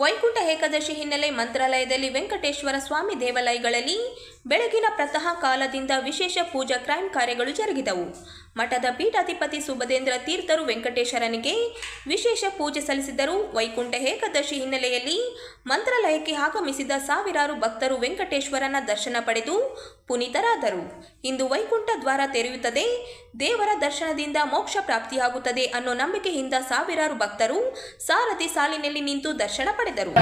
ವೈಕುಂಠ ಹಿನ್ನೆಲೆ ಮಂತ್ರಾಲಯದಲ್ಲಿ ವೆಂಕಟೇಶ್ವರ ಸ್ವಾಮಿ ದೇವಾಲಯಗಳಲ್ಲಿ ಬೆಳಗಿನ ಪ್ರತಃ ಕಾಲದಿಂದ ವಿಶೇಷ ಪೂಜಾ ಕ್ರೈಮ್ ಕಾರ್ಯಗಳು ಜರುಗಿದವು. ಮಠದ ಪೀಠಾಧಿಪತಿ ಸುಭದೇಂದ್ರ ತೀರ್ಥರು ವೆಂಕಟೇಶ್ವರನಿಗೆ ವಿಶೇಷ ಪೂಜೆ ಸಲ್ಲಿಸಿದರು ವೈಕುಂಠ ಏಕಾದಶಿ ಹಿನ್ನೆಲೆಯಲ್ಲಿ ಮಂತ್ರಾಲಯಕ್ಕೆ ಆಗಮಿಸಿದ ಸಾವಿರಾರು ಭಕ್ತರು ವೆಂಕಟೇಶ್ವರನ ದರ್ಶನ ಪಡೆದು ಪುನೀತರಾದರು. ಇಂದು ವೈಕುಂಠ ದ್ವಾರ ತೆರೆಯುತ್ತದೆ. ದೇವರ ದರ್ಶನದಿಂದ ಮೋಕ್ಷ ಪ್ರಾಪ್ತಿಯಾಗುತ್ತದೆ ಅನ್ನೋ ನಂಬಿಕೆಯಿಂದ ಸಾವಿರಾರು ಭಕ್ತರು ಸಾರಥಿ ಸಾಲಿನಲ್ಲಿ ನಿಂತು ದರ್ಶನ ಪಡೆದರು.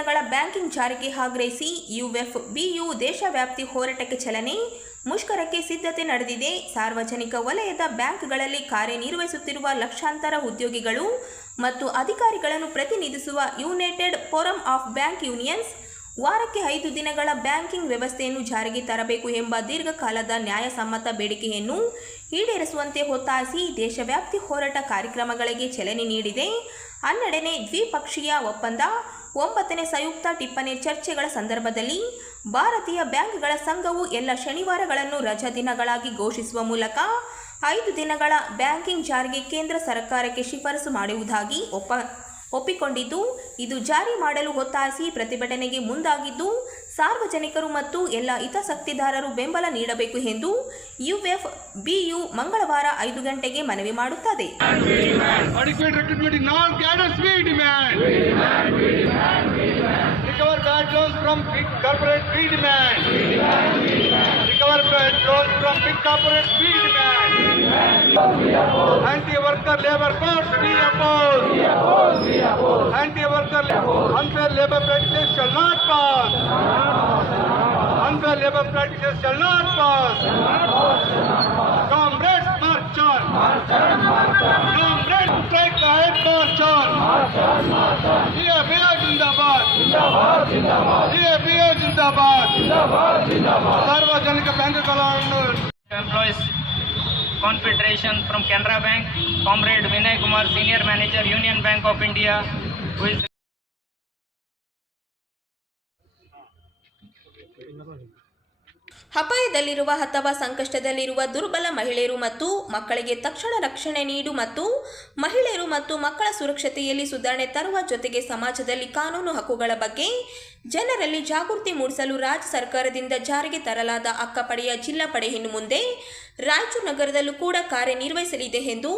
ದಿನಗಳ ಬ್ಯಾಂಕಿಂಗ್ ಜಾರಿಗೆ ಆಗ್ರಹಿಸಿ ಯುಎಫ್, ಬಿಯು ದೇಶವ್ಯಾಪ್ತಿ ಹೋರಾಟಕ್ಕೆ ಚಲನೆ, ಮುಷ್ಕರಕ್ಕೆ ಸಿದ್ಧತೆ ನಡೆದಿದೆ. ಸಾರ್ವಜನಿಕ ವಲಯದ ಬ್ಯಾಂಕ್ಗಳಲ್ಲಿ ಕಾರ್ಯನಿರ್ವಹಿಸುತ್ತಿರುವ ಲಕ್ಷಾಂತರ ಉದ್ಯೋಗಿಗಳು ಮತ್ತು ಅಧಿಕಾರಿಗಳನ್ನು ಪ್ರತಿನಿಧಿಸುವ united forum of bank unions ವಾರಕ್ಕೆ ಐದು ದಿನಗಳ ಬ್ಯಾಂಕಿಂಗ್ ವ್ಯವಸ್ಥೆಯನ್ನು ಜಾರಿಗೆ ತರಬೇಕು ಎಂಬ ದೀರ್ಘಕಾಲದ ನ್ಯಾಯಸಮ್ಮತ ಬೇಡಿಕೆಯನ್ನು ಈಡೇರಿಸುವಂತೆ ಒತ್ತಾಯಿಸಿ ದೇಶವ್ಯಾಪ್ತಿ ಹೋರಾಟ ಕಾರ್ಯಕ್ರಮಗಳಿಗೆ ಚಲನೆ ನೀಡಿದೆ. ಹನ್ನೆರಡನೇ ದ್ವಿಪಕ್ಷೀಯ ಒಪ್ಪಂದ ಒಂಬತ್ತನೇ ಸಂಯುಕ್ತ ಟಿಪ್ಪಣಿ ಚರ್ಚೆಗಳ ಸಂದರ್ಭದಲ್ಲಿ ಭಾರತೀಯ ಬ್ಯಾಂಕ್ಗಳ ಸಂಘವು ಎಲ್ಲ ಶನಿವಾರಗಳನ್ನು ರಜಾ ದಿನಗಳಾಗಿ ಘೋಷಿಸುವ ಮೂಲಕ ಐದು ದಿನಗಳ ಬ್ಯಾಂಕಿಂಗ್ ಜಾರಿಗೆ ಕೇಂದ್ರ ಸರ್ಕಾರಕ್ಕೆ ಶಿಫಾರಸು ಮಾಡುವುದಾಗಿ ಒಪ್ಪ, ಒಪ್ಪಿಕೊಂಡಿದ್ದು, ಇದು ಜಾರಿ ಮಾಡಲು ಒತ್ತಾಯಿಸಿ ಪ್ರತಿಭಟನೆಗೆ ಮುಂದಾಗಿದ್ದು, ಸಾರ್ವಜನಿಕರು ಮತ್ತು ಎಲ್ಲ ಹಿತಾಸಕ್ತಿದಾರರು ಬೆಂಬಲ ನೀಡಬೇಕು ಎಂದು ಯುಎಫ್ ಬಿಯು ಮಂಗಳವಾರ ಐದು ಗಂಟೆಗೆ ಮನವಿ ಮಾಡುತ್ತದೆ. From big corporate we demand. Recover loans from big corporates we demand. Anti-worker labor codes we oppose. Anti-worker unfair labor practices shall not pass. Unfair labor practices shall not pass. Comrades march on. Comrades कायम पहचान ये बिया जिंदाबाद। ये बिया जिंदाबाद। सार्वजनिक bank employees confederation from Canara bank comrade Vinay Kumar senior manager union bank of India ಅಪಾಯದಲ್ಲಿರುವ ಅಥವಾ ಸಂಕಷ್ಟದಲ್ಲಿರುವ ದುರ್ಬಲ ಮಹಿಳೆಯರು ಮತ್ತು ಮಕ್ಕಳಿಗೆ ತಕ್ಷಣ ರಕ್ಷಣೆ ನೀಡು ಮತ್ತು ಮಹಿಳೆಯರು ಮತ್ತು ಮಕ್ಕಳ ಸುರಕ್ಷತೆಯಲ್ಲಿ ಸುಧಾರಣೆ ತರುವ ಜೊತೆಗೆ ಸಮಾಜದಲ್ಲಿ ಕಾನೂನು ಹಕ್ಕುಗಳ ಬಗ್ಗೆ ಜನರಲ್ಲಿ ಜಾಗೃತಿ ಮೂಡಿಸಲು ರಾಜ್ಯ ಸರ್ಕಾರದಿಂದ ಜಾರಿಗೆ ತರಲಾದ ಅಕ್ಕಪಡೆಯ ಜಿಲ್ಲಾ ಪಡೆ ಇನ್ನು ಮುಂದೆ ರಾಯಚೂರು ನಗರದಲ್ಲೂ ಕೂಡ ಕಾರ್ಯನಿರ್ವಹಿಸಲಿದೆ ಎಂದು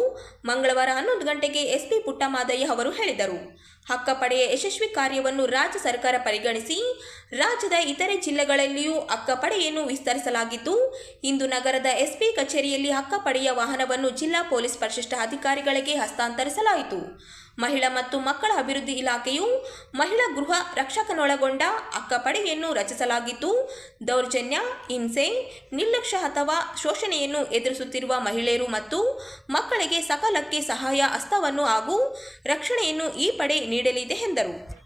ಮಂಗಳವಾರ ಹನ್ನೊಂದು ಗಂಟೆಗೆ ಎಸ್ಪಿ ಪುಟ್ಟಮಾದಯ್ಯ ಅವರು ಹೇಳಿದರು. ಅಕ್ಕಪಡೆಯ ಯಶಸ್ವಿ ಕಾರ್ಯವನ್ನು ರಾಜ್ಯ ಸರ್ಕಾರ ಪರಿಗಣಿಸಿ ರಾಜ್ಯದ ಇತರೆ ಜಿಲ್ಲೆಗಳಲ್ಲಿಯೂ ಅಕ್ಕಪಡೆಯನ್ನು ವಿಸ್ತರಿಸಲಾಗಿದ್ದು, ಇಂದು ನಗರದ ಎಸ್ಪಿ ಕಚೇರಿಯಲ್ಲಿ ಅಕ್ಕಪಡೆಯ ವಾಹನವನ್ನು ಜಿಲ್ಲಾ ಪೊಲೀಸ್ ಪರಿಶಿಷ್ಟ ಅಧಿಕಾರಿಗಳಿಗೆ ಹಸ್ತಾಂತರಿಸಲಾಯಿತು. ಮಹಿಳಾ ಮತ್ತು ಮಕ್ಕಳ ಅಭಿವೃದ್ಧಿ ಇಲಾಖೆಯು ಮಹಿಳಾ ಗೃಹ ರಕ್ಷಕನೊಳಗೊಂಡ ಅಕ್ಕಪಡೆಯನ್ನು ರಚಿಸಲಾಗಿದ್ದು ದೌರ್ಜನ್ಯ, ಹಿಂಸೆ, ನಿರ್ಲಕ್ಷ್ಯ ಅಥವಾ ಶೋಷಣೆಯನ್ನು ಎದುರಿಸುತ್ತಿರುವ ಮಹಿಳೆಯರು ಮತ್ತು ಮಕ್ಕಳಿಗೆ ಸಕಾಲಕ್ಕೆ ಸಹಾಯ, ಹಸ್ತವನ್ನು ಹಾಗೂ ರಕ್ಷಣೆಯನ್ನು ಈ ಪಡೆ ನೀಡಲಿದೆ ಎಂದರು.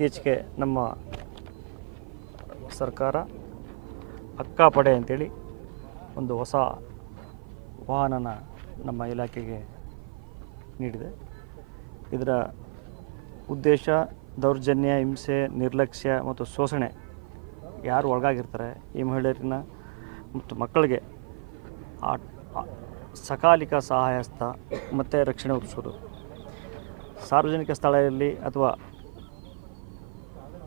ಇತ್ತೀಚೆಗೆ ನಮ್ಮ ಸರ್ಕಾರ ಅಕ್ಕಾಪಡೆ ಅಂತೇಳಿ ಒಂದು ಹೊಸ ವಾಹನನ ನಮ್ಮ ಇಲಾಖೆಗೆ ನೀಡಿದೆ. ಇದರ ಉದ್ದೇಶ ದೌರ್ಜನ್ಯ, ಹಿಂಸೆ, ನಿರ್ಲಕ್ಷ್ಯ ಮತ್ತು ಶೋಷಣೆ ಯಾರು ಒಳಗಾಗಿರ್ತಾರೆ ಈ ಮಹಿಳೆಯರನ್ನ ಮತ್ತು ಮಕ್ಕಳಿಗೆ ಆ ಸಕಾಲಿಕ ಸಹಾಯಸ್ಥ ಮತ್ತು ರಕ್ಷಣೆ ಒದಗಿಸೋದು ಸಾರ್ವಜನಿಕ ಸ್ಥಳದಲ್ಲಿ ಅಥವಾ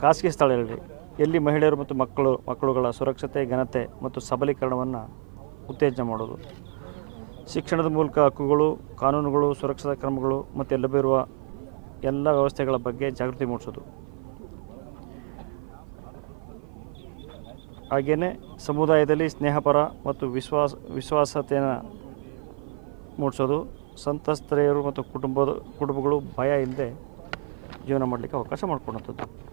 ಖಾಸಗಿ ಸ್ಥಳದಲ್ಲಿ ಎಲ್ಲಿ ಮಹಿಳೆಯರು ಮತ್ತು ಮಕ್ಕಳು, ಮಕ್ಕಳುಗಳ ಸುರಕ್ಷತೆ, ಘನತೆ ಮತ್ತು ಸಬಲೀಕರಣವನ್ನು ಉತ್ತೇಜನ ಮಾಡೋದು. ಶಿಕ್ಷಣದ ಮೂಲಕ ಹಕ್ಕುಗಳು, ಕಾನೂನುಗಳು, ಸುರಕ್ಷತಾ ಕ್ರಮಗಳು ಮತ್ತು ಲಭ್ಯವಿರುವ ಎಲ್ಲ ವ್ಯವಸ್ಥೆಗಳ ಬಗ್ಗೆ ಜಾಗೃತಿ ಮೂಡಿಸೋದು. ಹಾಗೆಯೇ ಸಮುದಾಯದಲ್ಲಿ ಸ್ನೇಹಪರ ಮತ್ತು ವಿಶ್ವಾಸ, ವಿಶ್ವಾಸತೆಯನ್ನು ಮೂಡಿಸೋದು. ಸಂತ್ರಸ್ತರೆಯರು ಮತ್ತು ಕುಟುಂಬದ, ಕುಟುಂಬಗಳು ಭಯ ಇಲ್ಲದೆ ಜೀವನ ಮಾಡಲಿಕ್ಕೆ ಅವಕಾಶ ಮಾಡಿಕೊಡುವಂಥದ್ದು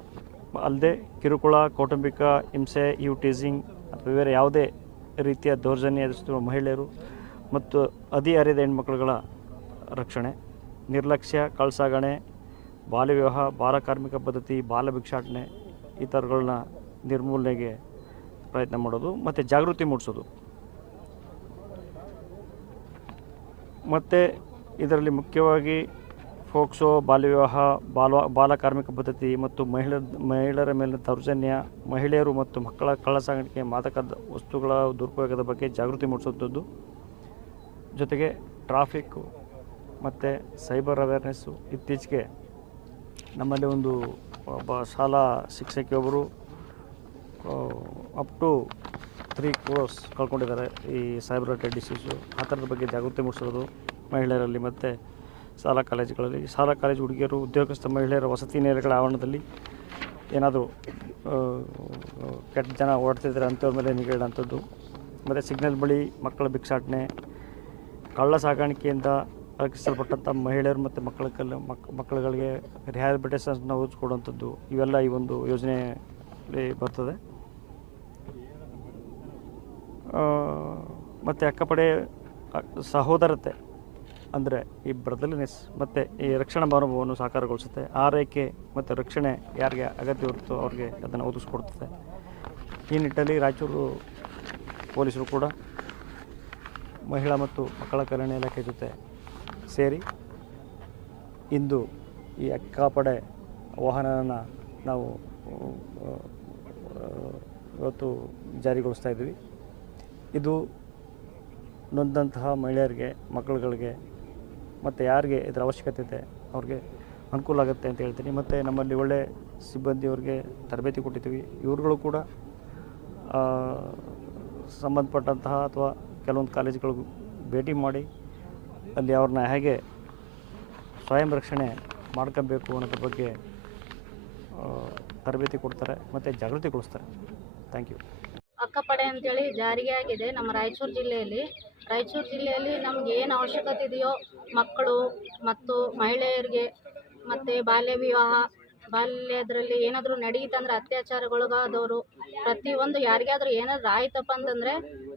ಅಲ್ಲದೆ ಕಿರುಕುಳ, ಕೌಟುಂಬಿಕ ಹಿಂಸೆ ಯು ಟೀಸಿಂಗ್ ಅಥವಾ ಬೇರೆ ಯಾವುದೇ ರೀತಿಯ ದೌರ್ಜನ್ಯ ಎದುರಿಸುತ್ತಿರುವ ಮಹಿಳೆಯರು ಮತ್ತು ಹದಿಹರೆಯದ ಹೆಣ್ಮಕ್ಳುಗಳ ರಕ್ಷಣೆ, ನಿರ್ಲಕ್ಷ್ಯ, ಕಳ್ಸಾಗಣೆ, ಬಾಲ್ಯ ವಿವಾಹ, ಬಾಲ ಕಾರ್ಮಿಕ ಪದ್ಧತಿ, ಬಾಲ ಭಿಕ್ಷಾಟನೆ ಈ ಥರಗಳನ್ನ ನಿರ್ಮೂಲನೆಗೆ ಪ್ರಯತ್ನ ಮಾಡೋದು ಮತ್ತು ಜಾಗೃತಿ ಮೂಡಿಸೋದು. ಮತ್ತು ಇದರಲ್ಲಿ ಮುಖ್ಯವಾಗಿ ಫೋಕ್ಸೋ ಬಾಲ್ಯ ವಿವಾಹ ಬಾಲ ಬಾಲಕಾರ್ಮಿಕ ಪದ್ಧತಿ ಮತ್ತು ಮಹಿಳೆ, ಮಹಿಳೆಯರ ಮೇಲಿನ ದೌರ್ಜನ್ಯ, ಮಹಿಳೆಯರು ಮತ್ತು ಮಕ್ಕಳ ಕಳ್ಳ ಸಾಗಾಣಿಕೆ ಮಾದಕ ವಸ್ತುಗಳ ದುರುಪಯೋಗದ ಬಗ್ಗೆ ಜಾಗೃತಿ ಮೂಡಿಸುವಂಥದ್ದು ಜೊತೆಗೆ ಟ್ರಾಫಿಕ್ಕು ಮತ್ತು ಸೈಬರ್ ಅವೇರ್ನೆಸ್ಸು ಇತ್ತೀಚೆಗೆ ನಮ್ಮಲ್ಲಿ ಒಂದು ಒಬ್ಬ ಶಾಲಾ ಶಿಕ್ಷಕಿಯೊಬ್ಬರು ಅಪ್ ಟು ತ್ರೀ ಕೋರ್ಸ್ ಕಳ್ಕೊಂಡಿದ್ದಾರೆ ಈ ಸೈಬರ್ ಅಟ್ಯಾಕ್ ಡಿಸೀಸು ಆ ಥರದ ಬಗ್ಗೆ ಜಾಗೃತಿ ಮೂಡಿಸೋದು ಮಹಿಳೆಯರಲ್ಲಿ ಮತ್ತು ಶಾಲಾ ಕಾಲೇಜುಗಳಲ್ಲಿ ಶಾಲಾ ಕಾಲೇಜು ಹುಡುಗಿಯರು, ಉದ್ಯೋಗಸ್ಥ ಮಹಿಳೆಯರ ವಸತಿ ನಿಲಯಗಳ ಆವರಣದಲ್ಲಿ ಏನಾದರೂ ಕೆಟ್ಟ ಜನ ಓಡ್ತಿದ್ದಾರೆ ಅಂಥವ್ರ ಮೇಲೆ ನಿಗಾ ಇಡೋಂಥದ್ದು ಮತ್ತು ಸಿಗ್ನಲ್ ಬಳಿ ಮಕ್ಕಳ ಭಿಕ್ಷಾಟನೆ, ಕಳ್ಳ ಸಾಗಾಣಿಕೆಯಿಂದ ರಕ್ಷಿಸಲ್ಪಟ್ಟಂಥ ಮಹಿಳೆಯರು ಮತ್ತು ಮಕ್ಕಳ ಕಲ್ ಮಕ್, ಮಕ್ಕಳುಗಳಿಗೆ ರಿಹ್ಯಾಬಿಟೇಷನ್ನ ಓದಿಸ್ಕೊಡುವಂಥದ್ದು ಇವೆಲ್ಲ ಈ ಒಂದು ಯೋಜನೆಯಲ್ಲಿ ಬರ್ತದೆ. ಮತ್ತು ಅಕ್ಕಪಡೆ ಸಹೋದರತೆ. ಅಂದರೆ ಈ ಬ್ರದರ್ಲಿನೆಸ್ ಮತ್ತು ಈ ರಕ್ಷಣಾ ಮನೋಭಾವವನ್ನು ಸಾಕಾರಗೊಳಿಸುತ್ತೆ. ಆರೈಕೆ ಮತ್ತು ರಕ್ಷಣೆ ಯಾರಿಗೆ ಅಗತ್ಯ ಇರುತ್ತೋ ಅವ್ರಿಗೆ ಅದನ್ನು ಒದಗಿಸ್ಕೊಡ್ತದೆ. ಈ ನಿಟ್ಟಲ್ಲಿ ರಾಯಚೂರು ಪೊಲೀಸರು ಕೂಡ ಮಹಿಳಾ ಮತ್ತು ಮಕ್ಕಳ ಕಲ್ಯಾಣ ಇಲಾಖೆ ಜೊತೆ ಸೇರಿ ಇಂದು ಈ ಅಕ್ಕಾಪಡೆ ವಾಹನನ ನಾವು ಇವತ್ತು ಜಾರಿಗೊಳಿಸ್ತಾ ಇದ್ವಿ ಇದು ನೊಂದಂತಹ ಮಹಿಳೆಯರಿಗೆ, ಮಕ್ಕಳುಗಳಿಗೆ ಮತ್ತು ಯಾರಿಗೆ ಇದರ ಅವಶ್ಯಕತೆ ಇದೆ, ಅವ್ರಿಗೆ ಅನುಕೂಲ ಆಗುತ್ತೆ ಅಂತ ಹೇಳ್ತೀನಿ. ಮತ್ತು ನಮ್ಮಲ್ಲಿ ಒಳ್ಳೆ ಸಿಬ್ಬಂದಿಯವ್ರಿಗೆ ತರಬೇತಿ ಕೊಟ್ಟಿದ್ದೀವಿ. ಇವ್ರುಗಳು ಕೂಡ ಸಂಬಂಧಪಟ್ಟಂತಹ ಅಥವಾ ಕೆಲವೊಂದು ಕಾಲೇಜುಗಳಿಗೂ ಭೇಟಿ ಮಾಡಿ ಅಲ್ಲಿ ಅವ್ರನ್ನ ಹೇಗೆ ಸ್ವಯಂ ರಕ್ಷಣೆ ಮಾಡ್ಕೋಬೇಕು ಅನ್ನೋದ್ರ ಬಗ್ಗೆ ತರಬೇತಿ ಕೊಡ್ತಾರೆ ಮತ್ತು ಜಾಗೃತಿಗೊಳಿಸ್ತಾರೆ ಥ್ಯಾಂಕ್ ಯು ಅಕ್ಕಪಡೆ ಅಂತೇಳಿ ಜಾರಿಗೆ ಆಗಿದೆ ನಮ್ಮ ರಾಯಚೂರು ಜಿಲ್ಲೆಯಲ್ಲಿ. ರಾಯಚೂರು ಜಿಲ್ಲೆಯಲ್ಲಿ ನಮ್ಗೆ ಏನು ಅವಶ್ಯಕತೆ ಇದೆಯೋ ಮಕ್ಕಳು ಮತ್ತು ಮಹಿಳೆಯರಿಗೆ ಮತ್ತು ಬಾಲ್ಯ ವಿವಾಹ ಬಾಲ್ಯದಲ್ಲಿ ಏನಾದರೂ ನಡೀತಂದ್ರೆ ಅತ್ಯಾಚಾರಗೊಳಗಾದವರು ಪ್ರತಿಯೊಂದು ಯಾರಿಗಾದ್ರೂ ಏನಾದರೂ ಆಯ್ತಪ್ಪ ಅಂತಂದರೆ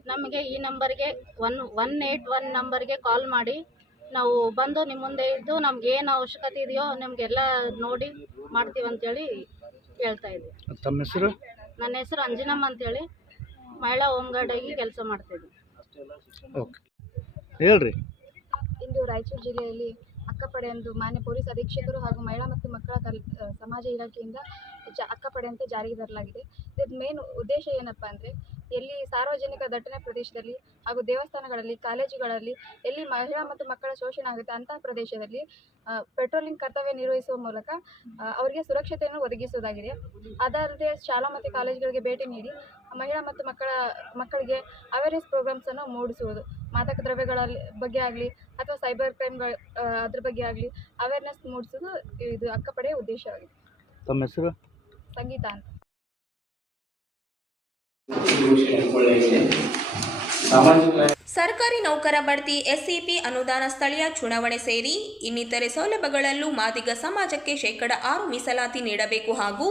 ನಮಗೆ ಈ ನಂಬರ್ಗೆ ಒನ್ ಒನ್ ಏಯ್ಟ್ ಒನ್ ನಂಬರ್ಗೆ ಕಾಲ್ ಮಾಡಿ ನಾವು ಬಂದು ನಿಮ್ಮ ಮುಂದೆ ಇದ್ದು ನಮ್ಗೆ ಏನು ಅವಶ್ಯಕತೆ ಇದೆಯೋ ನಿಮಗೆಲ್ಲ ನೋಡಿ ಮಾಡ್ತೀವಿ ಅಂತೇಳಿ ಹೇಳ್ತಾ ಇದ್ದೀವಿ ತಮ್ಮ ಹೆಸರು? ನನ್ನ ಹೆಸರು ಅಂಜನಮ್ಮ ಅಂತೇಳಿ. ಮಹಿಳಾ ಹೋಮ್ ಗಾರ್ಡಾಗಿ ಕೆಲಸ ಮಾಡ್ತಿದ್ವಿ. ಓಕೆ. ಹೇಳ್ರಿ. ಇಂದು ರಾಯಚೂರು ಜಿಲ್ಲೆಯಲ್ಲಿ ಅಕ್ಕಪಡೆ ಎಂದು ಮಾನ್ಯ ಪೊಲೀಸ್ ಅಧೀಕ್ಷಕರು ಹಾಗೂ ಮಹಿಳಾ ಮತ್ತು ಮಕ್ಕಳ ಕಲ್ ಸಮಾಜ ಇಲಾಖೆಯಿಂದ ಜ, ಅಕ್ಕಪಡೆ ಅಂತ ಜಾರಿಗೆ ತರಲಾಗಿದೆ. ಇದರ ಮೇನ್ ಉದ್ದೇಶ ಏನಪ್ಪ ಅಂದರೆ, ಎಲ್ಲಿ ಸಾರ್ವಜನಿಕ ದಟ್ಟಣೆ ಪ್ರದೇಶದಲ್ಲಿ ಹಾಗೂ ದೇವಸ್ಥಾನಗಳಲ್ಲಿ, ಕಾಲೇಜುಗಳಲ್ಲಿ ಎಲ್ಲಿ ಮಹಿಳಾ ಮತ್ತು ಮಕ್ಕಳ ಶೋಷಣೆ ಆಗುತ್ತೆ ಅಂತಹ ಪ್ರದೇಶದಲ್ಲಿ ಪೆಟ್ರೋಲಿಂಗ್ ಕರ್ತವ್ಯ ನಿರ್ವಹಿಸುವ ಮೂಲಕ ಅವರಿಗೆ ಸುರಕ್ಷತೆಯನ್ನು ಒದಗಿಸುವುದಾಗಿದೆ. ಅದಲ್ಲದೆ ಶಾಲಾ ಮತ್ತು ಕಾಲೇಜುಗಳಿಗೆ ಭೇಟಿ ನೀಡಿ ಮಹಿಳಾ ಮತ್ತು ಮಕ್ಕಳ ಮಕ್ಕಳಿಗೆ ಅವೇರ್ನೆಸ್ ಪ್ರೋಗ್ರಾಮ್ಸನ್ನು ಮೂಡಿಸುವುದು. ಮಾದಕ ದ್ರವ್ಯಗಳ ಬಗ್ಗೆ ಆಗಲಿ ಅಥವಾ ಸೈಬರ್ ಕ್ರೈಮ್ಗಳ ಅದ್ರ ಬಗ್ಗೆ ಆಗಲಿ ಅವೇರ್ನೆಸ್ ಮೂಡಿಸೋದು ಇದು ಅಕ್ಕಪಡೆಯ ಉದ್ದೇಶವಾಗಿದೆ ತಮ್ಮ ಹೆಸರು? ಸಂಗೀತ ಅಂತ. ಸರ್ಕಾರಿ ನೌಕರ ಬಡ್ತಿ ಎಸ್ಸಿಪಿ ಅನುದಾನ ಸ್ಥಳೀಯ ಚುನಾವಣೆ ಸೇರಿ ಇನ್ನಿತರೆ ಸೌಲಭ್ಯಗಳಲ್ಲೂ ಮಾದಿಗ ಸಮಾಜಕ್ಕೆ ಶೇಕಡ ಆರು ಮೀಸಲಾತಿ ನೀಡಬೇಕು ಹಾಗೂ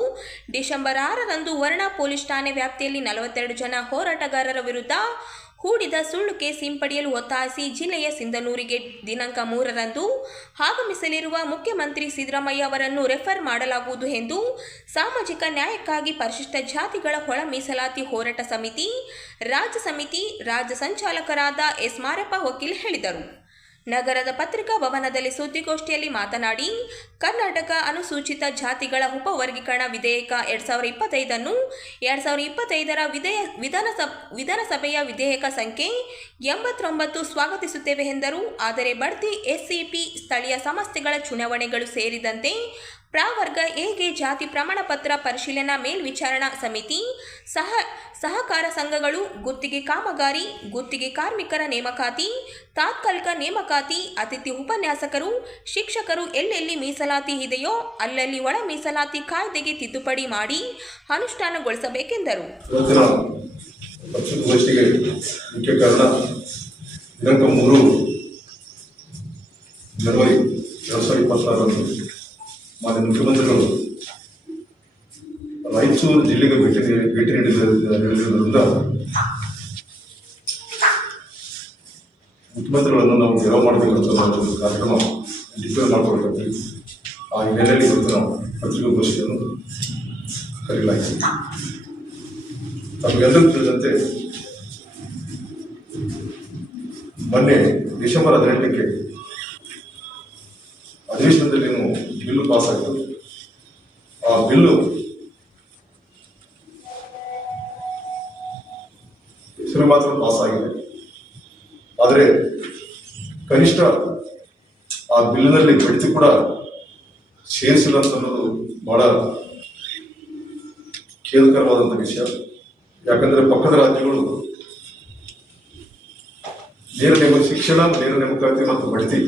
ಡಿಸೆಂಬರ್ ಆರರಂದು ವರ್ಣ ಪೊಲೀಸ್ ಠಾಣೆ ವ್ಯಾಪ್ತಿಯಲ್ಲಿ ನಲವತ್ತೆರಡು ಜನ ಹೋರಾಟಗಾರರ ವಿರುದ್ಧ ಹೂಡಿದ ಸುಳ್ಳುಕೆ ಸಿಂಪಡೆಯಲು ಒತ್ತಾಯಿಸಿ ಜಿಲ್ಲೆಯ ಸಿಂಧನೂರಿಗೆ ದಿನಾಂಕ ಮೂರರಂದು ಆಗಮಿಸಲಿರುವ ಮುಖ್ಯಮಂತ್ರಿ ಸಿದ್ದರಾಮಯ್ಯ ಅವರನ್ನು ರೆಫರ್ ಮಾಡಲಾಗುವುದು ಎಂದು ಸಾಮಾಜಿಕ ನ್ಯಾಯಕ್ಕಾಗಿ ಪರಿಶಿಷ್ಟ ಜಾತಿಗಳ ಒಳ ಮೀಸಲಾತಿ ಹೋರಾಟ ಸಮಿತಿ, ರಾಜ್ಯ ಸಮಿತಿ, ರಾಜ್ಯ ಸಂಚಾಲಕರಾದ ಎಸ್ ಮಾರಪ್ಪ ವಕೀಲ್ ಹೇಳಿದರು. ನಗರದ ಪತ್ರಿಕಾ ಭವನದಲ್ಲಿ ಸುದ್ದಿಗೋಷ್ಠಿಯಲ್ಲಿ ಮಾತನಾಡಿ, ಕರ್ನಾಟಕ ಅನುಸೂಚಿತ ಜಾತಿಗಳ ಉಪವರ್ಗೀಕರಣ ವಿಧೇಯಕ ಎರಡು ಸಾವಿರದ ಇಪ್ಪತ್ತೈದನ್ನು ಎರಡು ಸಾವಿರದ ಇಪ್ಪತ್ತೈದರ ವಿಧೇಯ ವಿಧಾನಸಭ ವಿಧಾನಸಭೆಯ ವಿಧೇಯಕ ಸಂಖ್ಯೆ ಎಂಬತ್ತೊಂಬತ್ತು ಸ್ವಾಗತಿಸುತ್ತೇವೆ ಎಂದರು. ಆದರೆ ಬಡ್ತಿ ಎಸ್ಸಿಪಿ ಸ್ಥಳೀಯ ಸಂಸ್ಥೆಗಳ ಚುನಾವಣೆಗಳು ಸೇರಿದಂತೆ ಪ್ರಾವರ್ಗ ಎಗೆ ಜಾತಿ ಪ್ರಮಾಣ ಪತ್ರ ಪರಿಶೀಲನಾ ಮೇಲ್ವಿಚಾರಣಾ ಸಮಿತಿ, ಸಹ ಸಹಕಾರ ಸಂಘಗಳು, ಗುತ್ತಿಗೆ ಕಾಮಗಾರಿ, ಗುತ್ತಿಗೆ ಕಾರ್ಮಿಕರ ನೇಮಕಾತಿ, ತಾತ್ಕಾಲಿಕ ನೇಮಕಾತಿ, ಅತಿಥಿ ಉಪನ್ಯಾಸಕರು, ಶಿಕ್ಷಕರು ಎಲ್ಲೆಲ್ಲಿ ಮೀಸಲಾತಿ ಇದೆಯೋ ಅಲ್ಲಲ್ಲಿ ಒಳ ಮೀಸಲಾತಿ ಕಾಯ್ದೆಗೆ ತಿದ್ದುಪಡಿ ಮಾಡಿ ಅನುಷ್ಠಾನಗೊಳಿಸಬೇಕೆಂದರು. ಇಪ್ಪತ್ತಾರರಂದು ಮಾನ್ಯ ಮುಖ್ಯಮಂತ್ರಿಗಳು ರಾಯಚೂರು ಜಿಲ್ಲೆಗೆ ಭೇಟಿ ಭೇಟಿ ನೀಡಿದ ಮುಖ್ಯಮಂತ್ರಿಗಳನ್ನು ನಾವು ಗೆಲುವು ಮಾಡಬೇಕಂತ ಒಂದು ಕಾರ್ಯಕ್ರಮ ಡಿಕ್ಲೇರ್ ಮಾಡ್ಕೊಳ್ಬೇಕು. ಆ ಹಿನ್ನೆಲೆಯಲ್ಲಿ ಇವತ್ತು ನಾವು ಪತ್ರಿಕಾಗೋಷ್ಠಿಯನ್ನು ಕರೆಯಲಾಗಿದೆ ತಮಗೆಲ್ಲರೂ ತಿಳಿದಂತೆ ಮೊನ್ನೆ ಡಿಸೆಂಬರ್ ಹದಿನೆಂಟಕ್ಕೆ ಅಧಿವೇಶನದಲ್ಲಿ ಬಿಲ್ಲು ಪಾಸ್ ಆಗಿದೆ ಆ ಬಿಲ್ಲು ಹೆಸರು ಮಾತ್ರ ಪಾಸ್ ಆಗಿದೆ ಆದರೆ ಕನಿಷ್ಠ ಆ ಬಿಲ್ನಲ್ಲಿ ಬಡ್ತಿ ಕೂಡ ಸೇರಿಸಿಲ್ಲ ಅಂತ ಅನ್ನೋದು ಬಹಳ ಖೇದಕರವಾದಂಥ ವಿಷಯ. ಯಾಕಂದ್ರೆ ಪಕ್ಕದ ರಾಜ್ಯಗಳು ನೇರ ನೇಮ ಶಿಕ್ಷಣ, ನೇರ ನೇಮಕಾತಿ ಮತ್ತು ಬಡ್ತಿ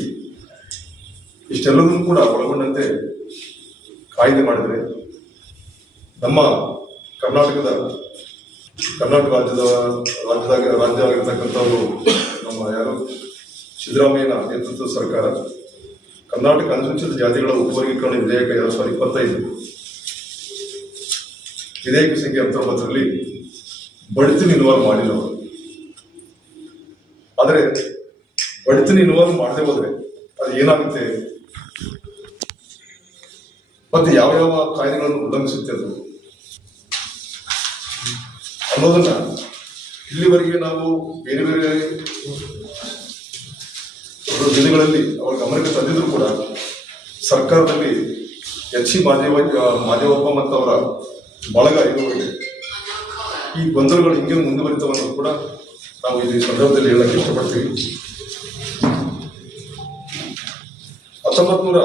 ಇಷ್ಟೆಲ್ಲವನ್ನೂ ಕೂಡ ಒಳಗೊಂಡಂತೆ ಕಾಯ್ದೆ ಮಾಡಿದರೆ ನಮ್ಮ ಕರ್ನಾಟಕದ, ಕರ್ನಾಟಕ ರಾಜ್ಯದ, ರಾಜ್ಯದಾಗ ರಾಜ್ಯ ಆಗಿರ್ತಕ್ಕಂಥವರು ನಮ್ಮ ಯಾರು, ಸಿದ್ದರಾಮಯ್ಯನ ನೇತೃತ್ವದ ಸರ್ಕಾರ, ಕರ್ನಾಟಕ ಅನುಸೂಚಿತ ಜಾತಿಗಳ ಉಪವರ್ಗೀಕರಣ ವಿಧೇಯಕ ಎರಡು ಸಾವಿರದ ಇಪ್ಪತ್ತೈದು, ವಿಧೇಯಕ ಸಂಖ್ಯೆ ಹತ್ತೊಂಬತ್ತರಲ್ಲಿ ಬಡ್ತಿನ ಇನ್ವಾಲ್ವ್ ಮಾಡಿಲ್ಲ ಆದರೆ ಬಡ್ತಿನ ಇನ್ವಾಲ್ವ್ ಮಾಡದೆ ಹೋದರೆ ಅದು ಏನಾಗುತ್ತೆ? ಮತ್ತೆ ಯಾವ ಯಾವ ಕಾಯ್ದೆಗಳನ್ನು ಉಲ್ಲಂಘಿಸುತ್ತೆ ಅದು? ಅನ್ನೋದನ್ನ ಇಲ್ಲಿವರೆಗೆ ನಾವು ಬೇರೆ ಬೇರೆ ದಿನಗಳಲ್ಲಿ ಅವರ ಗಮನಕ್ಕೆ ತಂದಿದ್ರು ಕೂಡ ಸರ್ಕಾರದಲ್ಲಿ ಎಚ್ ಸಿ ಮಾದೇವ ಮಾದೇವಪ್ಪ ಮತ್ತು ಅವರ ಬಳಗ ಇರುವವರೆಗೆ ಈ ಗೊಂದಲಗಳು ಹಿಂಗೆ ಮುಂದುವರಿತವನ್ನು ಕೂಡ ನಾವು ಈ ಸಂದರ್ಭದಲ್ಲಿ ಹೇಳಕ್ಕೆ ಇಷ್ಟಪಡ್ತೀವಿ. ಹತ್ತೊಂಬತ್ತು ನೂರ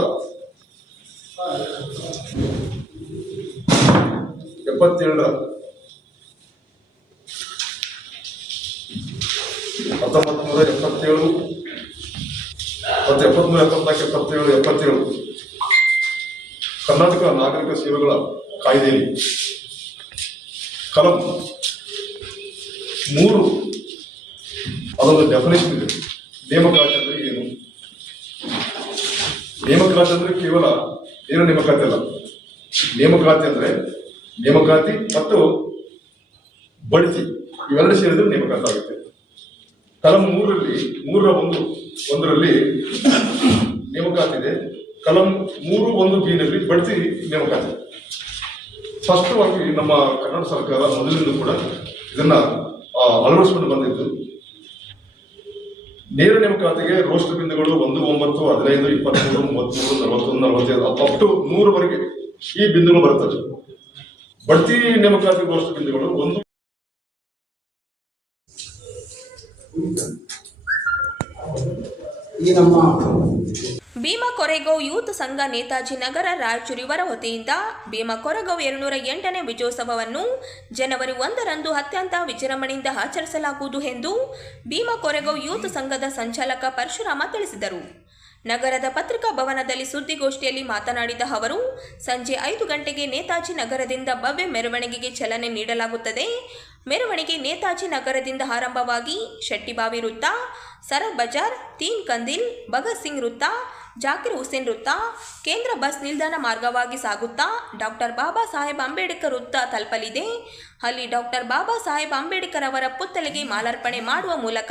ಎಪ್ಪತ್ತೇಳರ ಹತ್ತೊಂಬತ್ ನೂರ ಎಪ್ಪತ್ತೇಳು. ಮತ್ತು ಎಪ್ಪತ್ಮೂರ ಎಪ್ಪತ್ನಾಲ್ಕು, ಎಪ್ಪತ್ತೇಳು ಎಪ್ಪತ್ತೇಳು. ಕರ್ನಾಟಕ ನಾಗರಿಕ ಸೇವೆಗಳ ಕಾಯ್ದೆಯಲ್ಲಿ ಕಲಂ ಮೂರು ಅದೊಂದು ಡೆಫಿನೇಷನ್ ಇದೆ. ನೇಮಕಾತಿ ಅಂದರೆ ಏನು? ನೇಮಕಾತಿ ಅಂದರೆ ಕೇವಲ ನೇರ ನೇಮಕಾತಿ ಅಲ್ಲ? ನೇಮಕಾತಿ ಅಂದ್ರೆ ನೇಮಕಾತಿ ಮತ್ತು ಬಡ್ತಿ ಇವೆರಡು ಸೇರಿದ್ರೆ ನೇಮಕಾತಿ ಆಗುತ್ತೆ. ಕಲಂ ಮೂರರಲ್ಲಿ, ಮೂರರ ಒಂದು, ಒಂದರಲ್ಲಿ ನೇಮಕಾತಿ ಇದೆ. ಕಲಂ ಮೂರು, ಒಂದು, ಬಿನಲ್ಲಿ ಬಡ್ತಿ ನೇಮಕಾತಿ. ಸ್ಪಷ್ಟವಾಗಿ ನಮ್ಮ ಕನ್ನಡ ಸರ್ಕಾರ ಮೊದಲಿಂದ ಕೂಡ ಇದನ್ನ ಅಳವಡಿಸ್ಕೊಂಡು ಬಂದಿದ್ದು. ನೇರ ನೇಮಕಾತಿಗೆ ರೋಸ್ಟರ್ ಬಿಂದುಗಳು ಒಂದು, ಒಂಬತ್ತು, ಹದಿನೈದು, ಇಪ್ಪತ್ಮೂರು, ಮೂವತ್ಮೂರು, ನಲವತ್ತೊಂದು, ನಲವತ್ತೈದು ಅಪ್ ಟು ನೂರವರೆಗೆ ಈ ಬಿಂದುಗಳು ಬರುತ್ತವೆ. ಬಡ್ತಿ ನೇಮಕಾತಿ ಗೋಷ್ಠಿ ಒಂದು. ಈ ಭೀಮಾ ಕೊರೆಗೌ ಯೂತ್ ಸಂಘ ನೇತಾಜಿ ನಗರ ರಾಯಚೂರು ಇವರ ವತಿಯಿಂದ ಭೀಮಾ ಕೊರೆಗೌ ಎರಡುನೂರ ಎಂಟನೇ ವಿಜಯೋತ್ಸವವನ್ನು ಜನವರಿ ಒಂದರಂದು ಅತ್ಯಂತ ವಿಜೃಂಭಣೆಯಿಂದ ಆಚರಿಸಲಾಗುವುದು ಎಂದು ಭೀಮಾ ಕೊರೆಗೌ ಯೂತ್ ಸಂಘದ ಸಂಚಾಲಕ ಪರಶುರಾಮ ತಿಳಿಸಿದರು. ನಗರದ ಪತ್ರಿಕಾ ಭವನದಲ್ಲಿ ಸುದ್ದಿಗೋಷ್ಠಿಯಲ್ಲಿ ಮಾತನಾಡಿದ ಅವರು, ಸಂಜೆ ಐದು ಗಂಟೆಗೆ ನೇತಾಜಿ ನಗರದಿಂದ ಭವ್ಯ ಮೆರವಣಿಗೆಗೆ ಚಲನೆ ನೀಡಲಾಗುತ್ತದೆ. ಮೆರವಣಿಗೆ ನೇತಾಜಿ ನಗರದಿಂದ ಆರಂಭವಾಗಿ ಶೆಟ್ಟಿಬಾವಿ ವೃತ್ತ, ಸರಗ್ ಬಜಾರ್, ತೀನ್ ಕಂದಿಲ್, ಭಗತ್ ಸಿಂಗ್ ವೃತ್ತ, ಜಾಕಿರ್ ಹುಸೇನ್ ವೃತ್ತ, ಕೇಂದ್ರ ಬಸ್ ನಿಲ್ದಾಣ ಮಾರ್ಗವಾಗಿ ಸಾಗುತ್ತಾ ಡಾಕ್ಟರ್ ಬಾಬಾ ಸಾಹೇಬ್ ಅಂಬೇಡ್ಕರ್ ವೃತ್ತ ತಲುಪಲಿದೆ. ಅಲ್ಲಿ ಡಾಕ್ಟರ್ ಬಾಬಾ ಸಾಹೇಬ್ ಅಂಬೇಡ್ಕರ್ ಅವರ ಪುತ್ತಳಿಗೆ ಮಾಲಾರ್ಪಣೆ ಮಾಡುವ ಮೂಲಕ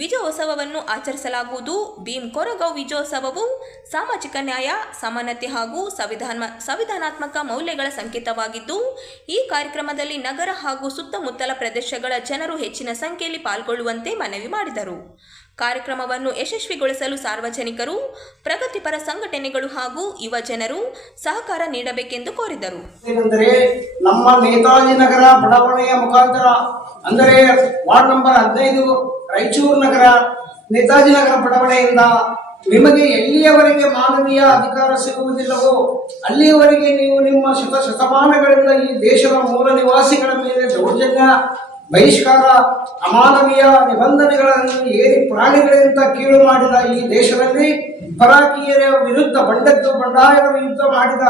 ವಿಜಯೋತ್ಸವವನ್ನು ಆಚರಿಸಲಾಗುವುದು. ಭೀಮ್ ಕೊರಗಾಂವ್ ವಿಜಯೋತ್ಸವವು ಸಾಮಾಜಿಕ ನ್ಯಾಯ, ಸಮಾನತೆ ಹಾಗೂ ಸಂವಿಧಾನ, ಸಂವಿಧಾನಾತ್ಮಕ ಮೌಲ್ಯಗಳ ಸಂಕೇತವಾಗಿದ್ದು, ಈ ಕಾರ್ಯಕ್ರಮದಲ್ಲಿ ನಗರ ಹಾಗೂ ಸುತ್ತಮುತ್ತಲ ಪ್ರದೇಶಗಳ ಜನರು ಹೆಚ್ಚಿನ ಸಂಖ್ಯೆಯಲ್ಲಿ ಪಾಲ್ಗೊಳ್ಳುವಂತೆ ಮನವಿ ಮಾಡಿದರು. ಕಾರ್ಯಕ್ರಮವನ್ನು ಯಶಸ್ವಿಗೊಳಿಸಲು ಸಾರ್ವಜನಿಕರು, ಪ್ರಗತಿಪರ ಸಂಘಟನೆಗಳು ಹಾಗೂ ಯುವ ಜನರು ಸಹಕಾರ ನೀಡಬೇಕೆಂದು ಕೋರಿದರು. ನಮ್ಮ ನೇತಾಜಿ ನಗರ ಬಡಾವಣೆಯ ಮುಖಾಂತರ, ಅಂದರೆ ವಾರ್ಡ್ ನಂಬರ್ ಹದಿನೈದು ರಾಯಚೂರು ನಗರ, ನೇತಾಜಿ ನಗರ ಬಡಾವಣೆಯಿಂದ ನಿಮಗೆ ಎಲ್ಲಿಯವರೆಗೆ ಮಾನವೀಯ ಅಧಿಕಾರ ಸಿಗುವುದಿಲ್ಲವೋ, ಅಲ್ಲಿಯವರೆಗೆ ನೀವು ನಿಮ್ಮ ಶತ ಶತಮಾನಗಳಿಂದ ಈ ದೇಶದ ಮೂಲ ನಿವಾಸಿಗಳ ಮೇಲೆ ದೌರ್ಜನ್ಯ, ಬಹಿಷ್ಕಾರ, ಅಮಾನವೀಯ ನಿಬಂಧನೆಗಳನ್ನು ಏರಿ ಪ್ರಾಣಿಗಳಿಂದ ಕೀಳು ಮಾಡಿದ ಈ ದೇಶದಲ್ಲಿ ಪರಾಕೀಯರ ವಿರುದ್ಧ ಬಂಡದ್ದು ಬಂಡಾಯದ ವಿರುದ್ಧ ಮಾಡಿದ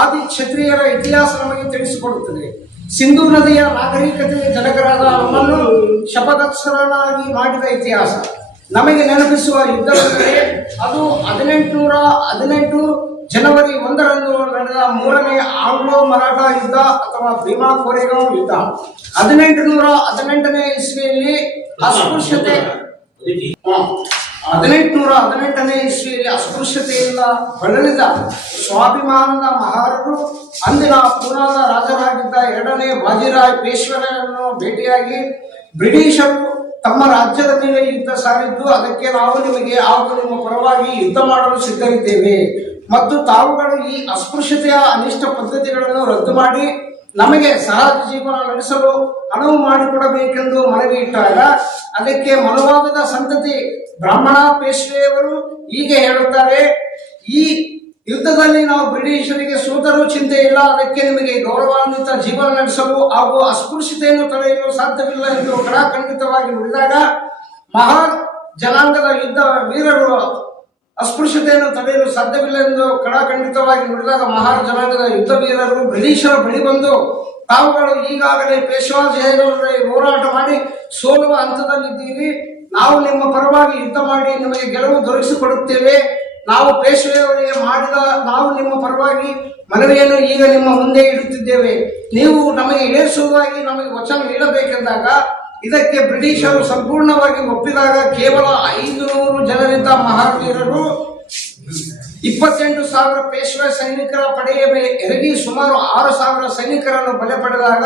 ಆದಿ ಕ್ಷತ್ರಿಯರ ಇತಿಹಾಸ ನಮಗೆ ತಿಳಿಸಿಕೊಡುತ್ತದೆ. ಸಿಂಧೂ ನದಿಯ ನಾಗರಿಕತೆ ಜನಕರಾದ ನಮ್ಮನ್ನು ಶಪಥಕ್ಷರನಾಗಿ ಮಾಡಿದ ಇತಿಹಾಸ. ನಮಗೆ ನೆನಪಿಸುವ ಯುದ್ಧವೆಂದರೆ ಅದು ಹದಿನೆಂಟುನೂರ ಹದಿನೆಂಟು ಜನವರಿ ಒಂದರಂದು ನಡೆದ ಮೂರನೇ ಆಂಗ್ಲೋ ಮರಾಠ ಯುದ್ಧ ಅಥವಾ ಭೀಮಾ ಕೋರೆಗಾಂವ್ ಯುದ್ಧ. ಹದಿನೆಂಟು ನೂರ ಹದಿನೆಂಟನೇ ಇಸ್ವಿಯಲ್ಲಿ ಅಸ್ಪೃಶ್ಯತೆ ಹದಿನೆಂಟುನೂರ ಹದಿನೆಂಟನೇ ಇಸ್ವಿಯಲ್ಲಿ ಅಸ್ಪೃಶ್ಯತೆಯಿಂದ ಬಳಲಿದ ಸ್ವಾಭಿಮಾನದ ಮಹಾರರು ಅಂದಿನ ಪುರಾದ ರಾಜರಾಗಿದ್ದ ಎರಡನೇ ಬಾಜಿರಾಯ್ ಪೇಶ್ವರನ್ನು ಭೇಟಿಯಾಗಿ ಬ್ರಿಟಿಷರು ತಮ್ಮ ರಾಜ್ಯದ ಮೇಲೆ ಯುದ್ಧ ಸಾರಿದ್ದು, ಅದಕ್ಕೆ ನಾವು ನಿಮಗೆ ಹಾಗೂ ನಿಮ್ಮ ಪರವಾಗಿ ಯುದ್ಧ ಮಾಡಲು ಸಿದ್ಧರಿದ್ದೇವೆ. ಮತ್ತು ತಾವುಗಳು ಈ ಅಸ್ಪೃಶ್ಯತೆಯ ಅನಿಷ್ಟ ಪದ್ಧತಿಗಳನ್ನು ರದ್ದು ಮಾಡಿ ನಮಗೆ ಸಹಜ ಜೀವನ ನಡೆಸಲು ಅನುವು ಮಾಡಿಕೊಡಬೇಕೆಂದು ಮನವಿ ಇಟ್ಟಾಗ, ಅದಕ್ಕೆ ಮನುವಾದದ ಸಂತತಿ ಬ್ರಾಹ್ಮಣ ಪೇಶ್ವೆಯವರು ಹೀಗೆ ಹೇಳುತ್ತಾರೆ, ಈ ಯುದ್ಧದಲ್ಲಿ ನಾವು ಬ್ರಿಟಿಷರಿಗೆ ಸೋತರೂ ಚಿಂತೆ ಇಲ್ಲ, ಅದಕ್ಕೆ ನಿಮಗೆ ಗೌರವಾನ್ವಿತ ಜೀವನ ನಡೆಸಲು ಹಾಗೂ ಅಸ್ಪೃಶ್ಯತೆಯನ್ನು ತಡೆಯಲು ಸಾಧ್ಯವಿಲ್ಲ ಎಂದು ಕಡಾಖಂಡಿತವಾಗಿ ನುಡಿದಾಗ, ಮಹಾ ಜನಾಂಗದ ಯುದ್ಧ ವೀರರು ಅಸ್ಪೃಶ್ಯತೆಯನ್ನು ತಡೆಯಲು ಸಾಧ್ಯವಿಲ್ಲ ಎಂದು ಕಡಾಖಂಡಿತವಾಗಿ ನುಡಿದಾಗ, ಮಹಾ ಜನಾಂಗದ ಯುದ್ಧ ವೀರರು ಬ್ರಿಟಿಷರ ಬಳಿ ಬಂದು, ತಾವುಗಳು ಈಗಾಗಲೇ ಪೇಶ್ವಾ ಜಯಗೌಡರಿಗೆ ಹೋರಾಟ ಮಾಡಿ ಸೋಲುವ ಹಂತದಲ್ಲಿದ್ದೀರಿ ನಾವು ನಿಮ್ಮ ಪರವಾಗಿ ಯುದ್ಧ ಮಾಡಿ ನಿಮಗೆ ಗೆಲುವು ದೊರಕಿಸಿಕೊಡುತ್ತೇವೆ. ನಾವು ಪೇಶ್ವೆಯವರಿಗೆ ಮಾಡಿದ ನಾವು ನಿಮ್ಮ ಪರವಾಗಿ ಮನವಿಯನ್ನು ಈಗ ನಿಮ್ಮ ಮುಂದೆ ಇಡುತ್ತಿದ್ದೇವೆ. ನೀವು ನಮಗೆ ಇಳಿಸುವುದಾಗಿ ನಮಗೆ ವಚನ ನೀಡಬೇಕೆಂದಾಗ ಇದಕ್ಕೆ ಬ್ರಿಟಿಷರು ಸಂಪೂರ್ಣವಾಗಿ ಒಪ್ಪಿದಾಗ ಕೇವಲ ಐದು ನೂರು ಜನರಿದ್ದ ಮಹಾವೀರರು ಇಪ್ಪತ್ತೆಂಟು ಸಾವಿರ ಪೇಶ್ವೆ ಸೈನಿಕರ ಪಡೆಯ ಮೇಲೆ ಎರಗಿ ಸುಮಾರು ಆರು ಸಾವಿರ ಸೈನಿಕರನ್ನು ಬಲೆ ಪಡೆದಾಗ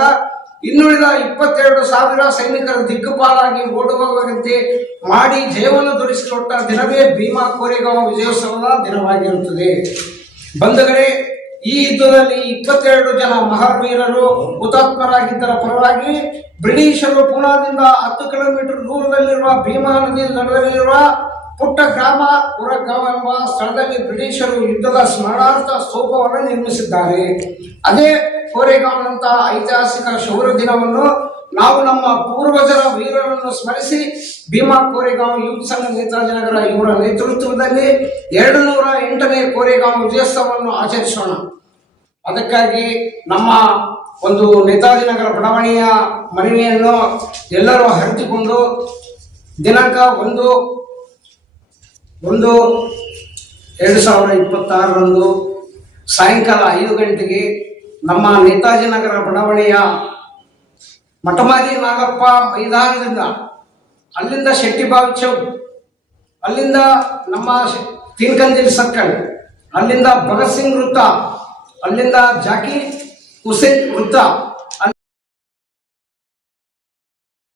ಇನ್ನುಳಿದ ಇಪ್ಪತ್ತೆರಡು ಸಾವಿರ ಸೈನಿಕರ ದಿಕ್ಕುಪಾಲಾಗಿ ಓಡುವವರಂತೆ ಮಾಡಿ ಜಯವನ್ನು ದೊರಕಿಸಿಕೊಟ್ಟ ದಿನವೇ ಭೀಮಾ ಕೋರೆಗಾಂವ ವಿಜಯೋತ್ಸವದ ದಿನವಾಗಿರುತ್ತದೆ. ಬಂಧುಗಳೇ, ಈ ಯುದ್ಧದಲ್ಲಿ ಇಪ್ಪತ್ತೆರಡು ಜನ ಮಹಾವೀರರು ಹುತಾತ್ಮರಾಗಿದ್ದರ ಪರವಾಗಿ ಬ್ರಿಟಿಷರು ಪೂನಾದಿಂದ ಹತ್ತು ಕಿಲೋಮೀಟರ್ ದೂರದಲ್ಲಿರುವ ಭೀಮಾ ನದಿ ದಡದಲ್ಲಿರುವ ಪುಟ್ಟ ಗ್ರಾಮ ಪುರಗಾಂವ ಎಂಬ ಸ್ಥಳದಲ್ಲಿ ಬ್ರಿಟಿಷರು ಯುದ್ಧದ ಸ್ಮರಣಾರ್ಥ ಸ್ತೂಪವನ್ನು ನಿರ್ಮಿಸಿದ್ದಾರೆ. ಅದೇ ಕೋರೆಗಾಂವ್ನಂತಹ ಐತಿಹಾಸಿಕ ಶೌರ್ಯ ದಿನವನ್ನು ನಾವು ನಮ್ಮ ಪೂರ್ವಜರ ವೀರರನ್ನು ಸ್ಮರಿಸಿ, ಭೀಮಾ ಕೋರೆಗಾಂವ್ ಯೂತ್ ಸಂಘ ನೇತಾಜಿ ಇವರ ನೇತೃತ್ವದಲ್ಲಿ ಎರಡು ನೂರ ಎಂಟನೇ ಕೋರೆಗಾಂವ್ ವಿಜಯೋತ್ಸವವನ್ನು ಆಚರಿಸೋಣ. ಅದಕ್ಕಾಗಿ ನಮ್ಮ ಒಂದು ನೇತಾಜಿ ನಗರ ಬಡಾವಣೆಯ ಮನವಿಯನ್ನು ಎಲ್ಲರೂ ಹರಿದುಕೊಂಡು ದಿನಾಂಕ ಒಂದು ಒಂದು ಎರಡು ಸಾವಿರದ ಇಪ್ಪತ್ತಾರರಂದು ಸಾಯಂಕಾಲ ಐದು ಗಂಟೆಗೆ ನಮ್ಮ ನೇತಾಜಿ ನಗರ ಬಡಾವಣೆಯ ಮಠಮಾರಿ ನಾಗಪ್ಪ ಮೈದಾನದಿಂದ ಅಲ್ಲಿಂದ ಶೆಟ್ಟಿಬಾವಿ ಚೌಕ್, ಅಲ್ಲಿಂದ ನಮ್ಮ ತಿನ್ಕಂದಿಲ್ ಸರ್ಕಲ್, ಅಲ್ಲಿಂದ ಭಗತ್ ಸಿಂಗ್ ವೃತ್ತ, ಅಲ್ಲಿಂದ ಜಾಕಿ ಹುಸೇನ್ ವೃತ್ತ